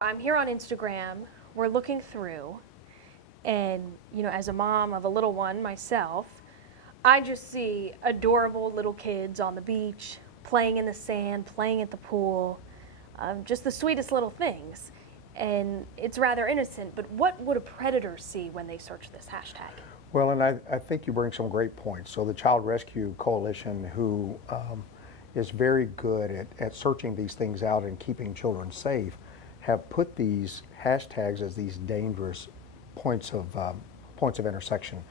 I'm here on Instagram, we're looking through, and as a mom of a little one myself, I just see adorable little kids on the beach, playing in the sand, playing at the pool, just the sweetest little things. And it's rather innocent, but what would a predator see when they search this hashtag? Well, and I think you bring some great points. So the Child Rescue Coalition, who is very good at searching these things out and keeping children safe, have put these hashtags as these dangerous points of intersection.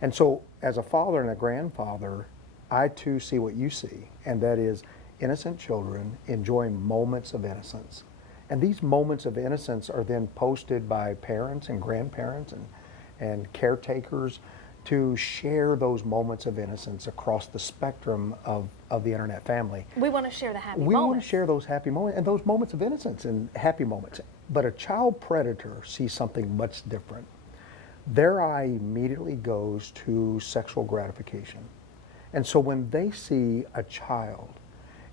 And so as a father and a grandfather, I too see what you see, and that is innocent children enjoying moments of innocence. And these moments of innocence are then posted by parents and grandparents and caretakers to share those moments of innocence across the spectrum of the internet family. We want to share the happy We moments. want to share those happy moments and those moments of innocence and happy moments. But a child predator sees something much different. Their eye immediately goes to sexual gratification. And so when they see a child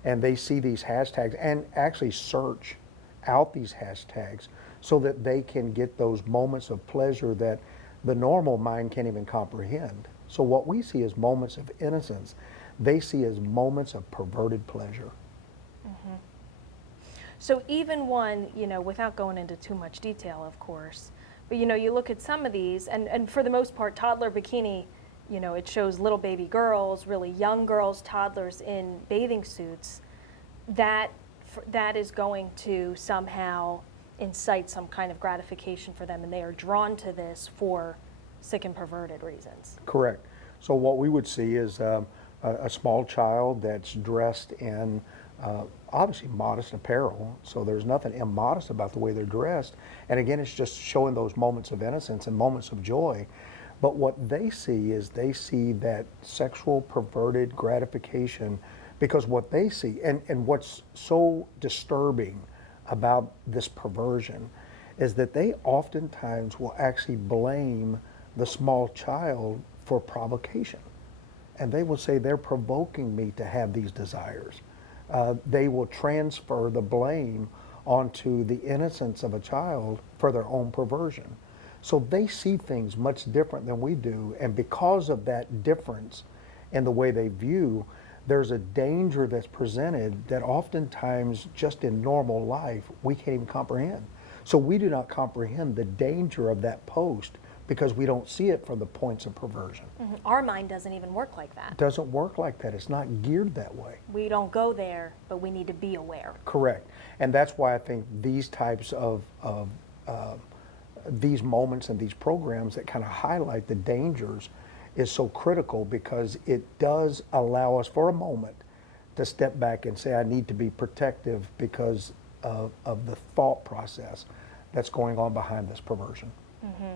and they see these hashtags and actually search out these hashtags so that they can get those moments of pleasure that the normal mind can't even comprehend. So what we see as moments of innocence, they see as moments of perverted pleasure. Mm-hmm. So even one, without going into too much detail, of course, but you look at some of these, and for the most part, toddler bikini, it shows little baby girls, really young girls, toddlers in bathing suits. That is going to somehow incite some kind of gratification for them, and they are drawn to this for sick and perverted reasons. Correct. So what we would see is a small child that's dressed in obviously modest apparel, so there's nothing immodest about the way they're dressed. And again, it's just showing those moments of innocence and moments of joy. But what they see is they see that sexual perverted gratification, because what they see, and what's so disturbing about this perversion is that they oftentimes will actually blame the small child for provocation. And they will say, they're provoking me to have these desires. They will transfer the blame onto the innocence of a child for their own perversion. So they see things much different than we do, and because of that difference in the way they view, there's a danger that's presented that oftentimes just in normal life we can't even comprehend. So we do not comprehend the danger of that post because we don't see it from the points of perversion. Mm-hmm. Our mind doesn't even work like that. It doesn't work like that. It's not geared that way. We don't go there, but we need to be aware. Correct. And that's why I think these types of these moments and these programs that kind of highlight the dangers is so critical, because it does allow us for a moment to step back and say, I need to be protective because of the thought process that's going on behind this perversion. Mm-hmm.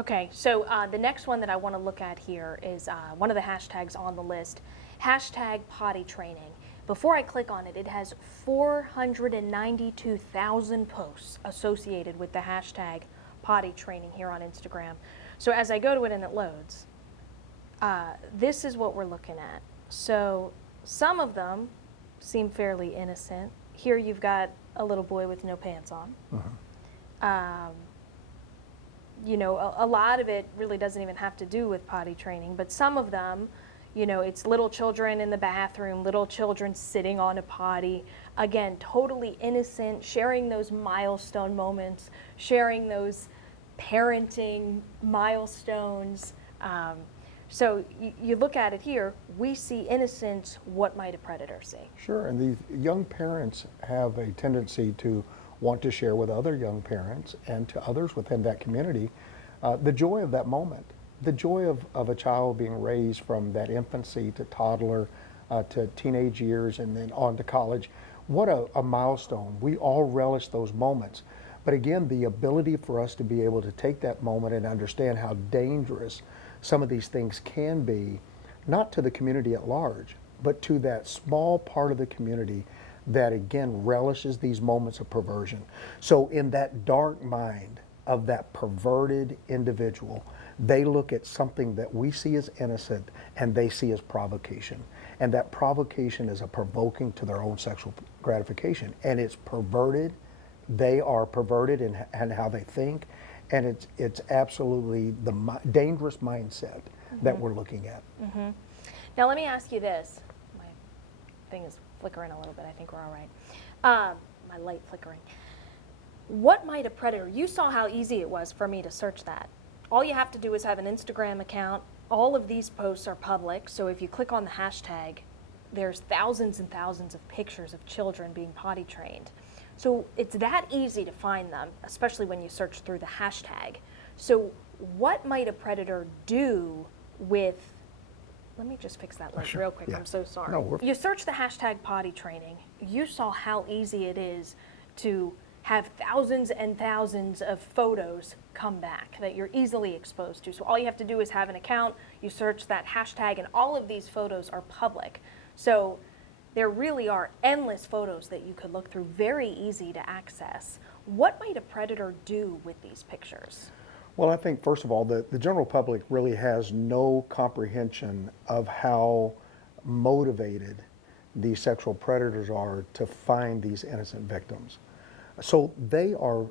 Okay, so the next one that I want to look at here is one of the hashtags on the list, hashtag potty training. Before I click on it, it has 492,000 posts associated with the hashtag potty training here on Instagram. So as I go to it and it loads, this is what we're looking at. So some of them seem fairly innocent. Here you've got a little boy with no pants on. Mm-hmm. A lot of it really doesn't even have to do with potty training, but some of them, it's little children in the bathroom, little children sitting on a potty. Again, totally innocent, sharing those milestone moments, sharing those parenting milestones. So you look at it here, we see innocence. What might a predator see? Sure, and these young parents have a tendency to want to share with other young parents and to others within that community the joy of that moment, the joy of a child being raised from that infancy to toddler to teenage years and then on to college. What a milestone. We all relish those moments. But again, the ability for us to be able to take that moment and understand how dangerous some of these things can be, not to the community at large, but to that small part of the community that again relishes these moments of perversion. So in that dark mind of that perverted individual, they look at something that we see as innocent and they see as provocation. And that provocation is a provoking to their own sexual gratification. And it's perverted, They are perverted in how they think, and it's absolutely the dangerous mindset that we're looking at. Now let me ask you this. My thing is flickering a little bit. I think we're all right. My light flickering. What might a predator, you saw how easy it was for me to search that. All you have to do is have an Instagram account. All of these posts are public, so if you click on the hashtag, there's thousands and thousands of pictures of children being potty trained. So it's that easy to find them, especially when you search through the hashtag. So what might a predator do with, let me just fix that light real quick, I'm so sorry. No, you search the hashtag potty training, you saw how easy it is to have thousands and thousands of photos come back that you're easily exposed to. So all you have to do is have an account, you search that hashtag, and all of these photos are public. So there really are endless photos that you could look through, very easy to access. What might a predator do with these pictures? Well, I think, first of all, the general public really has no comprehension of how motivated these sexual predators are to find these innocent victims. So they are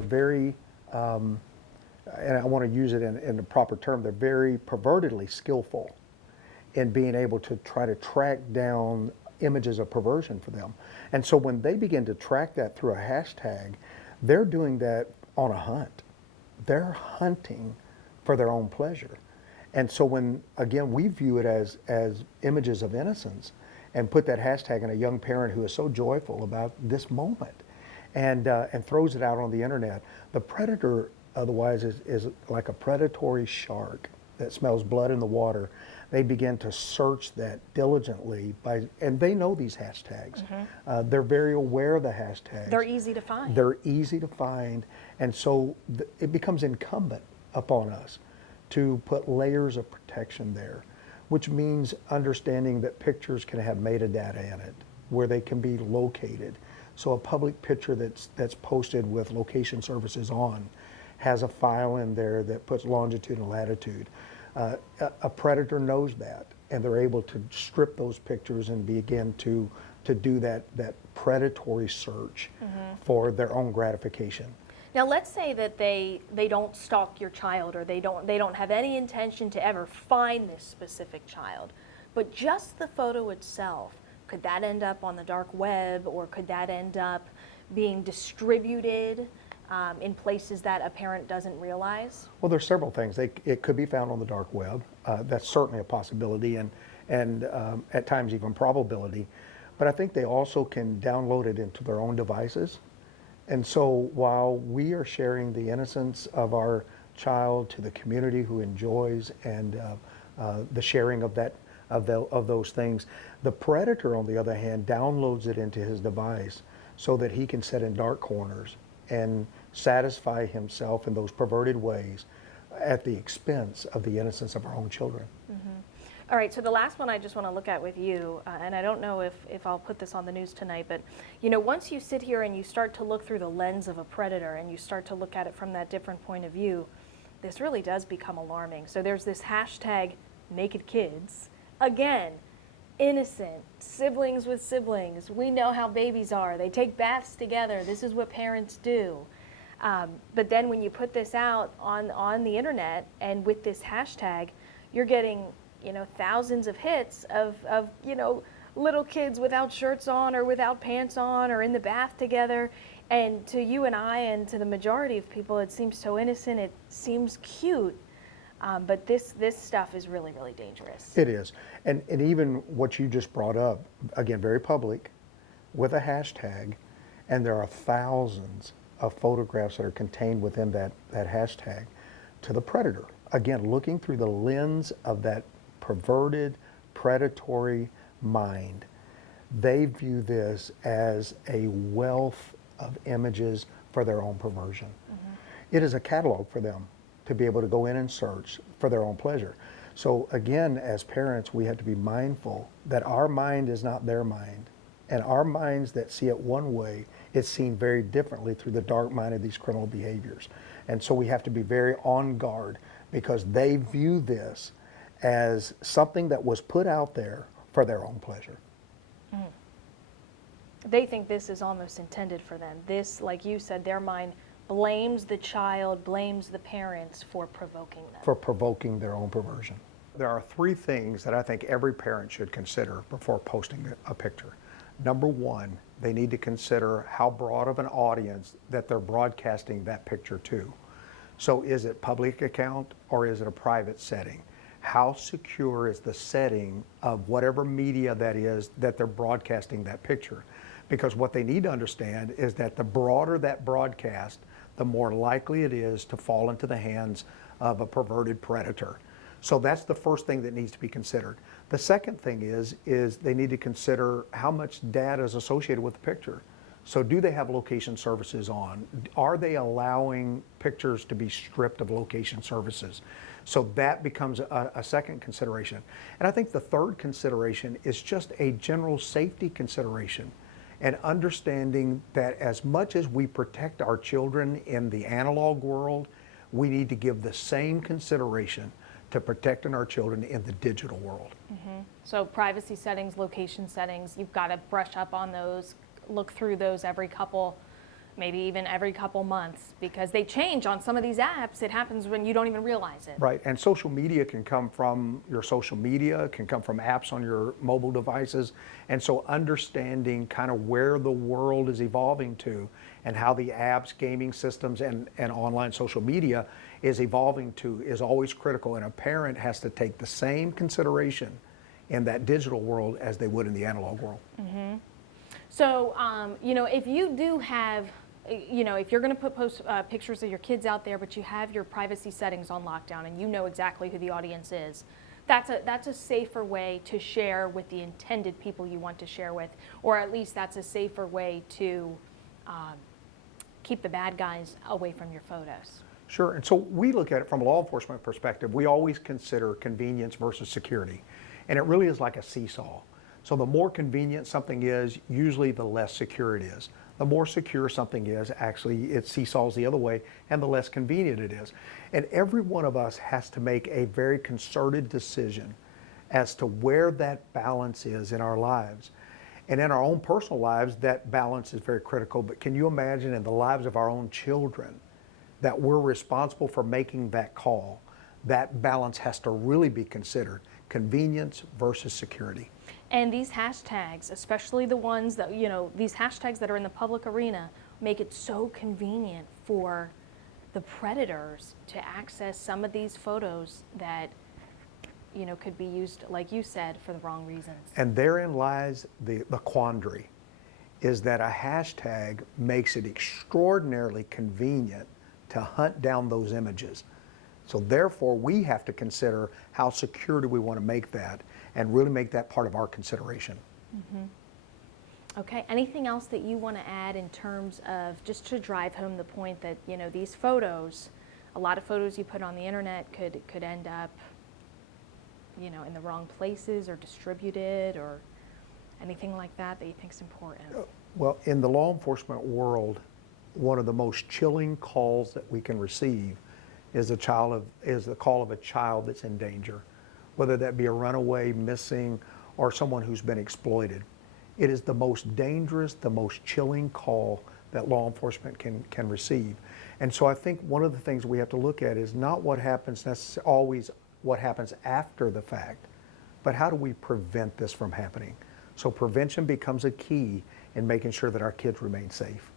very, and I want to use it in the proper term, they're very pervertedly skillful in being able to try to track down images of perversion for them. And so when they begin to track that through a hashtag, they're doing that on a hunt. They're hunting for their own pleasure. And so when, again, we view it as images of innocence and put that hashtag in a young parent who is so joyful about this moment and throws it out on the internet, the predator otherwise is like a predatory shark that smells blood in the water. They begin to search that diligently and they know these hashtags. They're very aware of the hashtags. They're easy to find. They're easy to find, and so it becomes incumbent upon us to put layers of protection there, which means understanding that pictures can have metadata in it, where they can be located. So a public picture that's posted with location services on has a file in there that puts longitude and latitude. A predator knows that, and they're able to strip those pictures and begin to do that predatory search for their own gratification. Now let's say that they don't stalk your child, or they don't have any intention to ever find this specific child, but just the photo itself, could that end up on the dark web, or could that end up being distributed in places that a parent doesn't realize? Well, there's several things. It could be found on the dark web. That's certainly a possibility, and at times even probability. But I think they also can download it into their own devices. And so while we are sharing the innocence of our child to the community who enjoys and the sharing of those things, the predator, on the other hand, downloads it into his device so that he can sit in dark corners and satisfy himself in those perverted ways at the expense of the innocence of our own children. All right, so the last one I just want to look at with you, and I don't know if I'll put this on the news tonight, but once you sit here and you start to look through the lens of a predator and you start to look at it from that different point of view, this really does become alarming. So there's this hashtag naked kids. Again, innocent, siblings with siblings. We know how babies are. They take baths together. This is what parents do. But then when you put this out on the internet and with this hashtag, you're getting thousands of hits of little kids without shirts on or without pants on or in the bath together. And to you and I and to the majority of people, it seems so innocent. It seems cute. But this stuff is really, really dangerous. It is. And even what you just brought up, again, very public, with a hashtag, and there are thousands of photographs that are contained within that hashtag, to the predator. Again, looking through the lens of that perverted, predatory mind, they view this as a wealth of images for their own perversion. It is a catalog for them to be able to go in and search for their own pleasure. So again, as parents, we have to be mindful that our mind is not their mind. And our minds that see it one way, it's seen very differently through the dark mind of these criminal behaviors. And so we have to be very on guard, because they view this as something that was put out there for their own pleasure. They think this is almost intended for them. This, like you said, their mind blames the child, blames the parents for provoking them. For provoking their own perversion. There are three things that I think every parent should consider before posting a picture. Number one, they need to consider how broad of an audience that they're broadcasting that picture to. So is it public account or is it a private setting? How secure is the setting of whatever media that is that they're broadcasting that picture? Because what they need to understand is that the broader that broadcast, the more likely it is to fall into the hands of a perverted predator. So that's the first thing that needs to be considered. The second thing is they need to consider how much data is associated with the picture. So do they have location services on? Are they allowing pictures to be stripped of location services? So that becomes a second consideration. And I think the third consideration is just a general safety consideration and understanding that as much as we protect our children in the analog world, we need to give the same consideration to protecting our children in the digital world. Mm-hmm. So privacy settings, location settings, you've got to brush up on those, look through those every couple, maybe even every couple months, because they change on some of these apps. It happens when you don't even realize it. Right, and social media can come from your social media, can come from apps on your mobile devices, and so understanding kind of where the world is evolving to and how the apps, gaming systems, and online social media is evolving to is always critical, and a parent has to take the same consideration in that digital world as they would in the analog world. Mm-hmm. So, if you do have, if you're going to post pictures of your kids out there, but you have your privacy settings on lockdown and you know exactly who the audience is, that's a safer way to share with the intended people you want to share with, or at least that's a safer way to keep the bad guys away from your photos. Sure, and so we look at it from a law enforcement perspective. We always consider convenience versus security, and it really is like a seesaw. So the more convenient something is, usually the less secure it is. The more secure something is, actually it seesaws the other way, and the less convenient it is. And every one of us has to make a very concerted decision as to where that balance is in our lives. And in our own personal lives, that balance is very critical, but can you imagine in the lives of our own children that we're responsible for making that call? That balance has to really be considered, convenience versus security. And these hashtags, especially the ones that, these hashtags that are in the public arena, make it so convenient for the predators to access some of these photos that, could be used, like you said, for the wrong reasons. And therein lies the quandary, is that a hashtag makes it extraordinarily convenient to hunt down those images. So therefore, we have to consider how secure do we want to make that and really make that part of our consideration. Mm-hmm. Okay, anything else that you want to add in terms of, just to drive home the point that, these photos, a lot of photos you put on the internet could end up, in the wrong places or distributed, or anything like that you think is important? Well, in the law enforcement world, one of the most chilling calls that we can receive is the call of a child that's in danger, whether that be a runaway, missing, or someone who's been exploited. It is the most dangerous, the most chilling call that law enforcement can receive. And so I think one of the things we have to look at is not what happens always what happens after the fact, but how do we prevent this from happening? So prevention becomes a key in making sure that our kids remain safe.